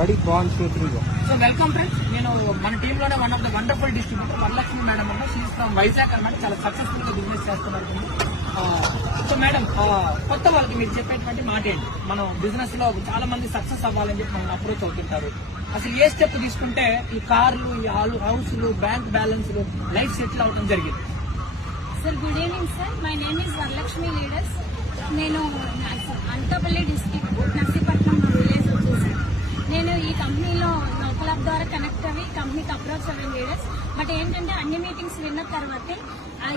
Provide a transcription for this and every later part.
Ready prawns 3. So welcome friends. నేను మన team లోనే one of the wonderful distributor Varalakshmi madam అన్న. షీఈస్ ఫ్రమ్ వైజాగ్ అన్నమాట. చాలా సక్సెస్ఫుల్ గా బిజినెస్ చేస్తున్నారు. సో మేడం, కొత్త వాళ్ళకి మీరు చెప్పేటువంటి మాట ఏంటి? మనం బిజినెస్ లో చాలా మంది సక్సెస్ అవ్వాలని చెప్పి మనం అప్రోచ్ అవుతుంటారు. అసలు ఏ స్టెప్ తీసుకుంటే ఈ కార్లు, ఈ హౌస్లు, బ్యాంక్ బ్యాలెన్స్లు, లైఫ్ సెటిల్ అవడం జరిగింది? Sir good evening sir. My name is Varalakshmi leaders. నేను అనకాపల్లి డిస్ట్రిక్ట్ నర్సీపట్నం విలేజ్ వచ్చేసాను. నేను ఈ కంపెనీలో క్లబ్ ద్వారా కనెక్ట్ అయ్యి కంపెనీకి అప్రోచ్ అయ్యాను లీడర్స్. బట్ ఏంటంటే అన్ని మీటింగ్స్ విన్న తర్వాతే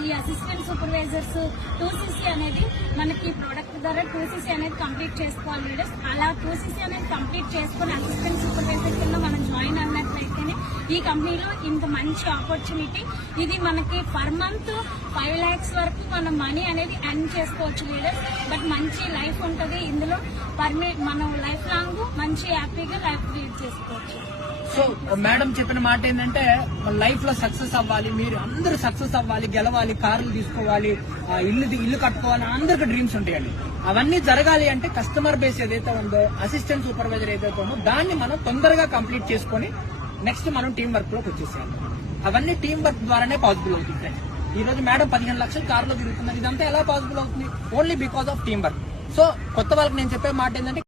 ఈ అసిస్టెంట్ సూపర్వైజర్స్ 2cc అనేది మనకి ప్రోడక్ట్ ద్వారా 2cc అనేది కంప్లీట్ చేసుకోవాలి లీడర్స్. అలా 2cc అనేది కంప్లీట్ చేసుకుని అసిస్టెంట్ సూపర్వైజర్ కింద మనం జాయిన్ అన్నట్లయితేనే ఈ కంపెనీలో ఇంత మంచి ఆపర్చునిటీ. ఇది మనకి పర్ మంత్ 5 lakhs వరకు మనం మనీ అనేది ఎర్న్ చేసుకోవచ్చు లీడర్స్. బట్ మంచి లైఫ్ ఉంటుంది ఇందులో. మనం లైఫ్ లాంగ్ మంచి హ్యాపీగా లైఫ్ లీడ్ చేసుకోవచ్చు. సో మేడం చెప్పిన మాట ఏంటంటే మన లైఫ్ లో సక్సెస్ అవ్వాలి, మీరు అందరూ సక్సెస్ అవ్వాలి, గెలవాలి, కార్లు తీసుకోవాలి, ఇల్లు కట్టుకోవాలి, అందరికి డ్రీమ్స్ ఉంటాయండి. అవన్నీ జరగాలి అంటే కస్టమర్ బేస్ ఏదైతే ఉందో, అసిస్టెంట్ సూపర్వైజర్ ఏదైతే ఉందో దాన్ని మనం తొందరగా కంప్లీట్ చేసుకుని నెక్స్ట్ మనం టీం వర్క్ లోకి వచ్చేసేయాలి. అవన్నీ టీం వర్క్ ద్వారానే పాసిబుల్ అవుతుంటాయి. ఈ రోజు మేడం 15 లక్షలు కార్లో తిరుగుతున్నారు. ఇదంతా ఎలా పాసిబుల్ అవుతుంది? Only because of team work. So కొత్త వాళ్ళకి నేను చెప్పే మాట ఏంటంటే